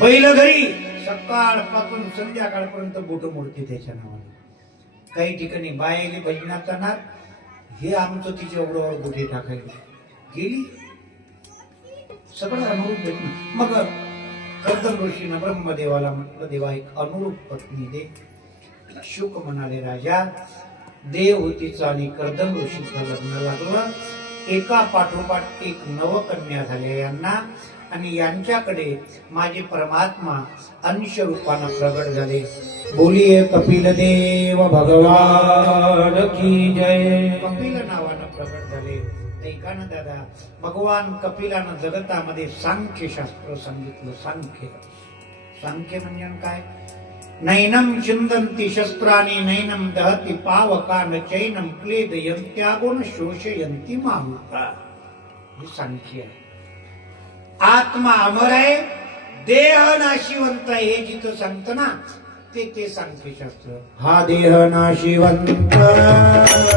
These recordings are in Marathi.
बैल घरी. सकाळपासून संध्याकाळपर्यंत बोट मोडते त्याच्या नावाने. काही ठिकाणी बायले भजनाचा नाद हे आमचं तिच्या उघड्यावर गोठे टाकायला गेली. सगळं अनुरूप भेटणं. मग कर्दम ऋषीनं ब्रह्मदेवाला म्हटलं देवा एक अनुरूप पत्नी दे. शुक म्हणाले राजा देव तिचा आणि कर्दम ऋषीचं लग्न लागलं एका पाठोपाठ एक नवकन्या झाल्या. यांना आणि यांच्याकडे माझे परमात्मा अंश रूपानं प्रगट झाले. बोलिये कपिल देव भगवान की जय. कपिल नावानं प्रगट झाले. ऐका ना दादा भगवान कपिलानं जगतामध्ये सांख्य शास्त्र सांगितलं सांख्य. सांख्य म्हणजे काय? नैनम चिंदंती शस्त्राणी नैनम दहती पावकान चैनम क्लेदयंत्यागुण शोषयंती माहुता हे सांख्य आहे. आत्मा अमर आहे देह नाशिवंत आहे हे जिथं सांगतं ना ते ते सांगते शास्त्र हा देह नाशिवंत. देह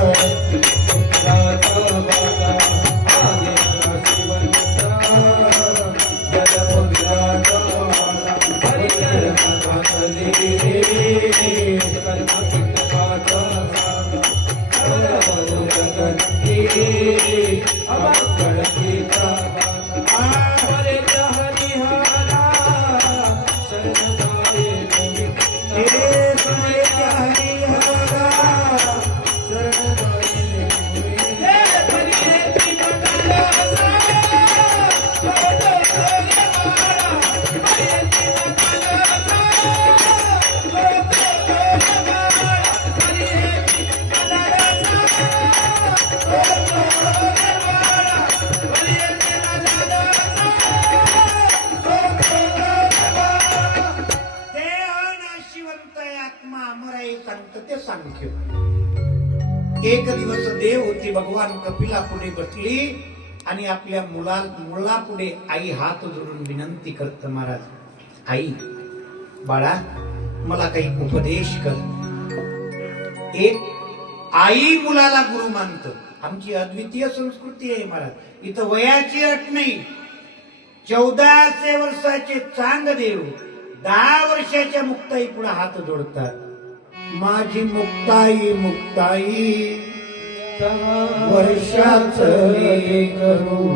ते एक दिवस देव होती भगवान कपिला पुढे बसली आणि आपल्या मुला मुलापुढे आई हात जोडून विनंती करत महाराज आई बाळा मला काही उपदेश कर. एक आई मुलाला गुरु मानतो. आमची अद्वितीय संस्कृती आहे महाराज. इथं वयाची अट नाही. चौदाशे वर्षाचे चांग देव दहा वर्षाच्या मुक्ताई पुढे हात जोडतात. माझी मुक्ताई मुक्ताई वर्षाच करू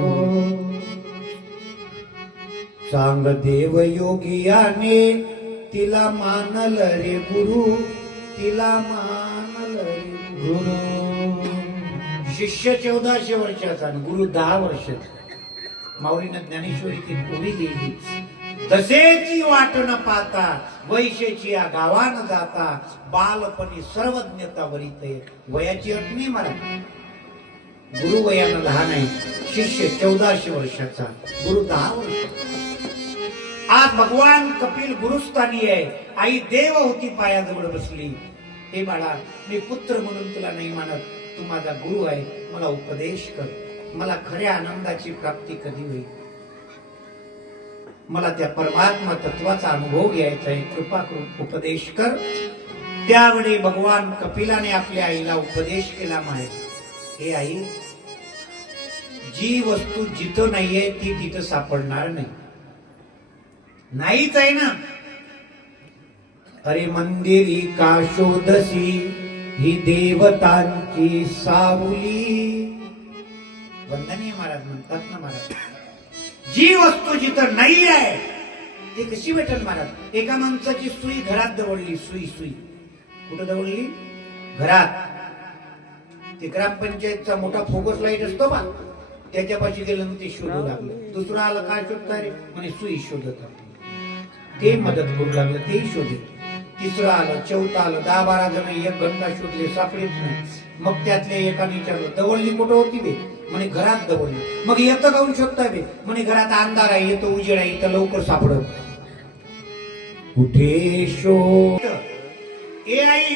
सांग देव योगियाने तिला मानल रे गुरु तिला मानल रे गुरु. शिष्य चौदाशे वर्षाचा आणि गुरु दहा वर्षाचा माऊलीनं ज्ञानेश्वरी ती पुरी लिहिली तसेची वाट न पाहता वैशेची या गावानं जाता बालपणी सर्वज्ञता वरित वयाची अट नाही मला गुरु वयानं लहान आहे शिष्य चौदाशे वर्षाचा गुरु दहा वर्ष. आज भगवान कपिल गुरुस्थानी आहे आई देव होती पायाजवळ बसली. हे बाळा मी पुत्र म्हणून तुला नाही मानत तू माझा गुरु आहे मला उपदेश कर. मला खऱ्या आनंदाची प्राप्ती कधी होईल? मला त्या परमात्मा तत्वाचा अनुभव घ्यायचा आहे. कृपा करून उपदेश कर. त्यावेळी भगवान कपिलाने आपल्या आईला उपदेश केला माहे हे आई जी वस्तू जिथं नाहीये ती तिथं सापडणार नाही. नाहीच आहे ना. अरे मंदिरी का शोधसी ही देवतांची सावली. वंदनीय महाराज म्हणतात ना महाराज. जी वस्तू जिथं नाही आहे ती कशी भेटेल महाराज एका माणसाची सुई घरात दवडली सुई सुई. कुठं दवडली? घरात. ते ग्रामपंचायतचा मोठा फोकस लाइट असतो बा. त्याच्यापाशी गेलं ते शोधू लागलं. दुसरा आलं काय शोधता रे? म्हणे सुई शोधत ते मदत करू लागलं ते शोधे. तिसरं आलं चौथं आलं दहा बारा जण एक घंटा शोधले सापडेच नाही. मग त्यातल्या एकाने विचारलं दवडली कुठं होती बे? म्हणे घरात दवडली मग येतं काऊन शोधता बे म्हणे घरात अंधार आहे येतो उजेड आहे इथं लवकर सापडत कुठे शोध ए आई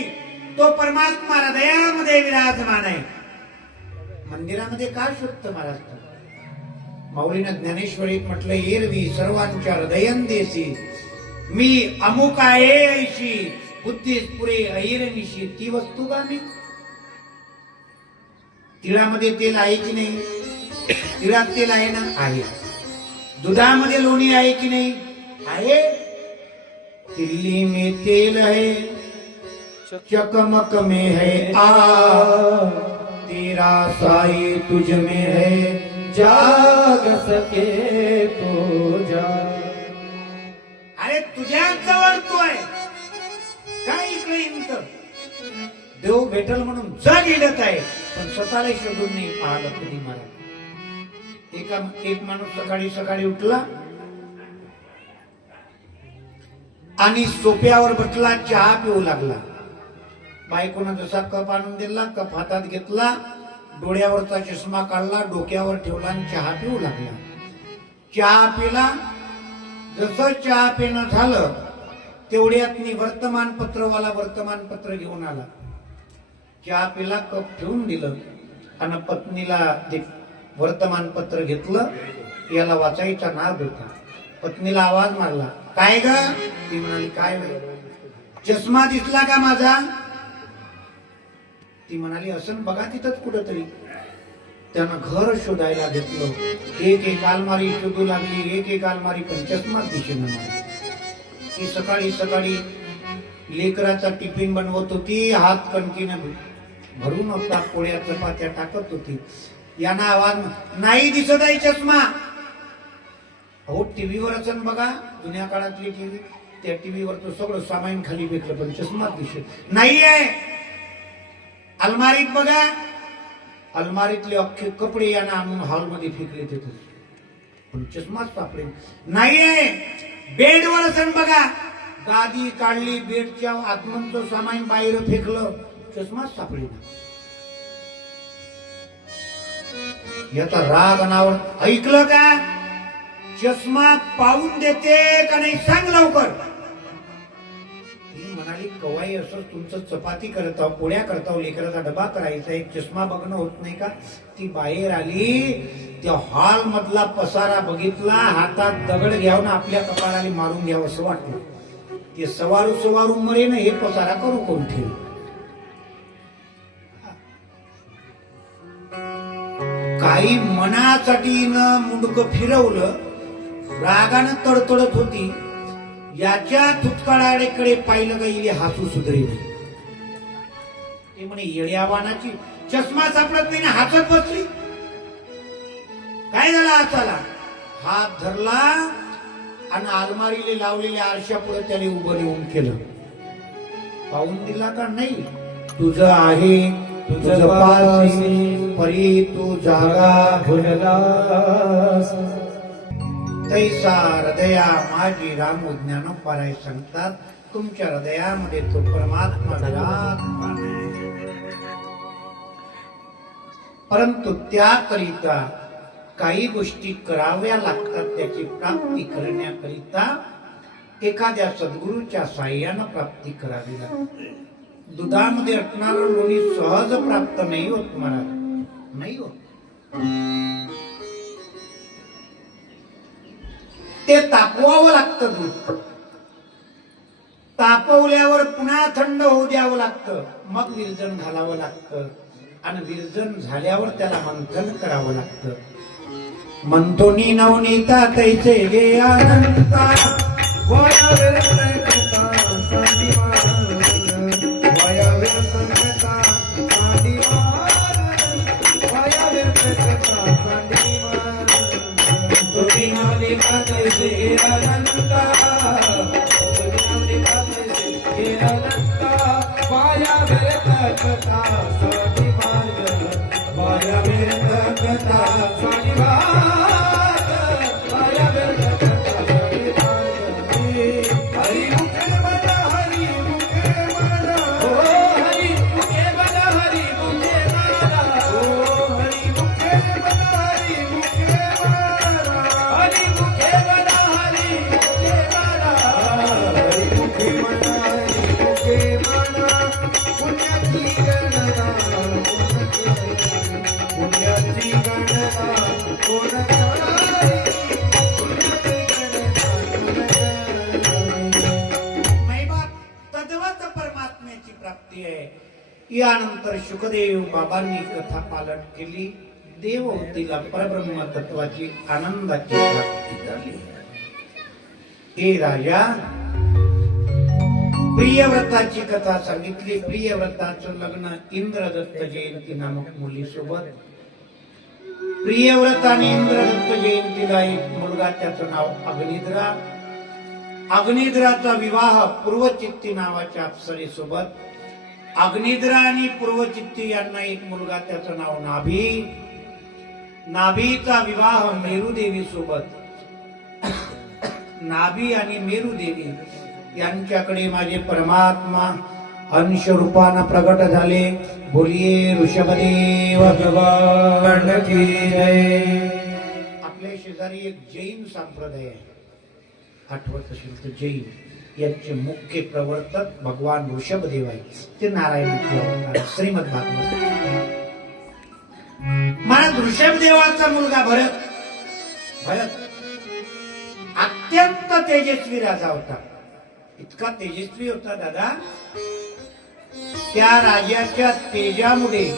तो परमात्मा हृदयामध्ये विराजमान आहे. मंदिरामध्ये का शोधत महाराज माऊलीनं ज्ञानेश्वरीत म्हटलं एरवी सर्वांच्या हृदयंदेसी मी अमुक आहे ऐशी. बुद्धीस पुरे अहिरनिशी ती वस्तू का मी तिळामध्ये तेल आहे की नाही? तिळात तेल आहे ना? आहे. दुधामध्ये लोणी आहे की नाही? आहे. दिल्ली में तेल है चकमक में है आ. तेरा साई तुझ में है जाग सके तो जा अरे तुझ्या जवळ तो आहे. काय इकडे? देव भेटल म्हणून जग हिडत आहे. पण स्वतःला शोधून नाही पाहलं कधी मला एका एक माणूस सकाळी सकाळी उठला आणि सोप्यावर बसला चहा पिऊ लागला. बायकोनं जसा कप आणून दिला कप हातात घेतला डोळ्यावरचा चष्मा काढला डोक्यावर ठेवला आणि चहा पिऊ लागला. चहा पिला. जसं चहा पिणं झालं तेवढ्यात मी वर्तमानपत्रवाला वर्तमानपत्र घेऊन आला. चहा पिला कप ठेवून दिलं आणि पत्नीला ते वर्तमानपत्र घेतलं याला वाचायचा नाद होता. पत्नीला आवाज मारला काय ग? ती म्हणाली काय चष्मा दिसला का माझा? ती म्हणाली असं बघा तिथंच कुठंतरी. त्यानं घर शोधायला घेतलं. एक एक अलमारी शोधू लागली एक एक अलमारी पण चष्माच दिशेनं ती सकाळी सकाळी लेकराचा टिफिन बनवत होती हात कणकीनं भरून होता पोळ्या चपात्या टाकत होती. यांना आवाज नाही दिसत आहे चष्मा. अहो टीव्हीवर असन बघा जुन्या काळातली टीव्ही त्या टीव्हीवर तो सगळं सामान खाली भेटलं पण चष्माच दिसत नाहीये. अलमारीत बघा. अलमारीतले अख्खे कपडे यांना आणून हॉलमध्ये फेकले तिथे पण चष्माच सापडे नाहीये. बेडवर असन बघा. गादी काढली बेडच्या आतमनचं सामान बाहेर फेकलं. चष्माच सापडेना. याचा राग अनावर ऐकलं का? चष्मा पाहून देते का नाही सांग लवकर. ती म्हणाली कवाई असं तुमचं चपाती करत आहो पोळ्या करत आहो लेकराचा डबा करायचा एक चष्मा बघणं होत नाही का? ती बाहेर आली त्या हॉल मधला पसारा बघितला हातात दगड घ्यावं आपल्या कपाळाला मारून घ्यावं असं वाटलं. ते सवारू सवारू मरेन हे पसारा करू कोण ठेवू काही मनासाठी न मुंडक फिरवलं रागानं तडतडत होती. याच्या थुतकाळाकडे पाहिलं का इले हसू सुधरे नाही. ते म्हणे येड्यावानाची चष्मा सापडत नाही ना हातात बसली. काय झालं हाताला? हात धरला आणि आलमारीले लावलेल्या आरशा पुढे त्याने उभं येऊन केलं. पाहून दिला का नाही? तुझं आहे तुझं पासी परी तू जागा भुललास तैसा हृदया माझी राम ज्ञान पाराय सांगतात तुमच्या हृदयामध्ये तो परमात्मा विराजमान आहे. परंतु त्याकरिता काही गोष्टी कराव्या लागतात त्याची प्राप्ती करण्याकरिता एखाद्या सद्गुरूच्या साह्यानं प्राप्ती करावी लागते दुधामध्ये असणारं लोणी सहज प्राप्त नाही होत महाराज. नाही होत. ते तापवावं लागतं दूध. तापवल्यावर पुन्हा थंड होऊ द्यावं लागतं. मग विरजन घालावं लागतं. आणि विरजन झाल्यावर त्याला मंथन करावं लागतं. मंथोनी नवनीता तैसे गे हो शुकदेव बाबांनी कथा पालन केली. देव तिला परब्रह्म तत्वाची आनंदाची प्राप्ती झाली. हे राजा प्रियव्रताची कथा सांगितली. प्रियव्रताचं लग्न इंद्रदत्त जयंती नामक मुलीसोबत. प्रियव्रत आणि इंद्रदत्त जयंतीला एक मुलगा त्याचं नाव अग्निद्रा. अग्निद्राचा विवाह पूर्वचित्ती नावाच्या अप्सरेसोबत. अग्निद्रा आणि पूर्वचित्ती यांना एक मुलगा त्याचं नाव नाभी. नाभीचा विवाह मेरुदेवी सोबत. नाभी आणि मेरुदेवी यांच्याकडे माझे परमात्मा अंश रूपानं प्रगट झाले. बोलिये ऋषभदेव भगवान की जय. आपल्या शेजारी एक जैन संप्रदाय आहे. आठवत असेल तर जैन. याचे मुख्य प्रवर्तक भगवान ऋषभदेव आहे ते नारायण श्रीमद भागवत. महाराज ऋषभदेवाचा मुलगा भरत. भरत अत्यंत तेजस्वी राजा होता. इतका तेजस्वी होता दादा. त्या राजाच्या तेजामुळे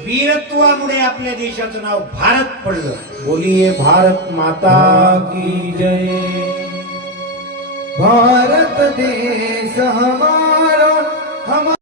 वीरत्वामुळे आपल्या देशाचं नाव भारत पडलं. बोलिये भारत माता की जय. ભારત દેશ હમારા